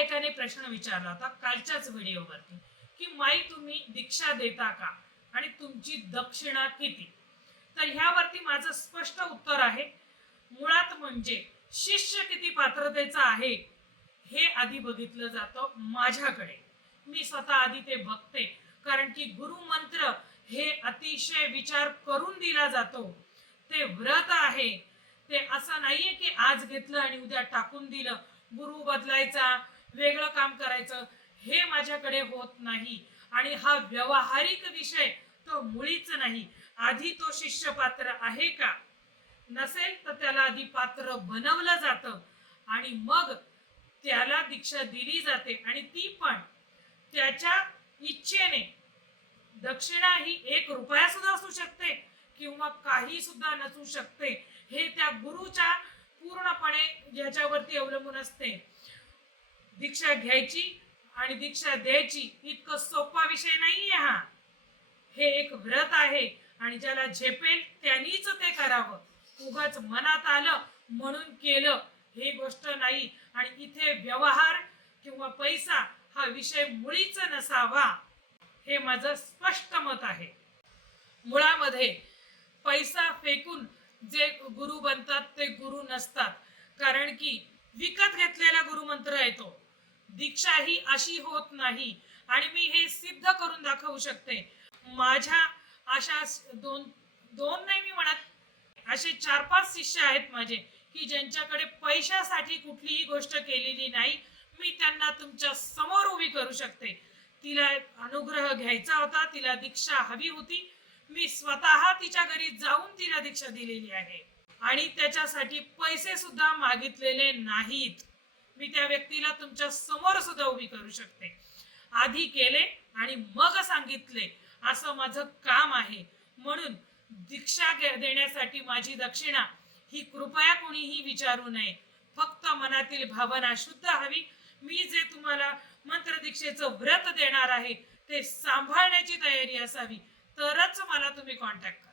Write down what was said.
एकाने प्रश्न विचारला होता कालच्याच व्हिडिओवरती की माई तुम्ही दीक्षा देता का? आणि तुमची दक्षिणा किती? तर ह्यावरती माझं स्पष्ट उत्तर आहे मुळात म्हणजे शिष्य किती पात्रतेचा आहे हे आधी बघितलं जातं माझ्याकडे. मी स्वतः आधी ते बघते कारण की गुरुमंत्र हे अतिशय विचार करून दिला जातो. ते व्रत आहे ते असं नाहीये की आज घेतलं आणि उद्या टाकून दिलं गुरु बदलायचा वेगळं काम करायचं हे माझ्याकडे होत नाही. आणि हा व्यवहारिक विषय तो मुळीच नाही. आधी तो शिष्य पात्र आहे का? नसेल तर त्याला आधी पात्र बनवलं जातं. आणि मग त्याला दीक्षा दिली जाते. आणि ती पण त्याच्या इच्छेने. दक्षिणा ही एक रुपया सुद्धा असू शकते किंवा काही सुद्धा नसू शकते. हे त्या गुरुच्या पूर्णपणे याच्यावरती अवलंबून असते. दीक्षा घ्यायची आणि दीक्षा द्यायची इतकं सोपा विषय नाहीये हा. हे एक व्रत आहे आणि ज्याला झेपेल त्यांनीच ते करावं. उगाच मनात आलं म्हणून केलं. ही गोष्ट नाही. आणि इथे व्यवहार किंवा पैसा हा विषय मुळीच नसावा. हे माझं स्पष्ट मत आहे. मुळामध्ये पैसा फेकून जे गुरु बनतात ते गुरु नसतात. कारण की विकत घेतलेला गुरुमंत्र येतो. दीक्षा ही अशी होत नाही. आणि मी हे सिद्ध करून दाखवू शकते. माझ्या अशा दोन दोन नाही मी म्हणत असे चार पाच शिष्य आहेत माझे की ज्यांच्याकडे पैशासाठी कुठलीही गोष्ट केलेली नाही मी त्यांना तुमच्यासमोर उभी करू शकते. तिला अनुग्रह घ्यायचा होता तिला दीक्षा हवी होती. मी स्वतः तिच्या घरी जाऊन तिला दीक्षा दिलेली आहे. आणि त्याच्यासाठी पैसे सुद्धा मागितलेले नाहीत. मी त्या व्यक्तीला तुमच्यासमोर सुद्धा उभी करू शकते. आधी केले आणि मग सांगितले असं माझं काम आहे. म्हणून दीक्षा देण्यासाठी माझी दक्षिणा ही कृपया कोणीही विचारू नये. फक्त मनातील भावना शुद्ध हवी. मी जे तुम्हाला मंत्र दीक्षेचं व्रत देणार आहे ते सांभाळण्याची तयारी असावी. तरच मला तुम्ही कॉन्टॅक्ट करा.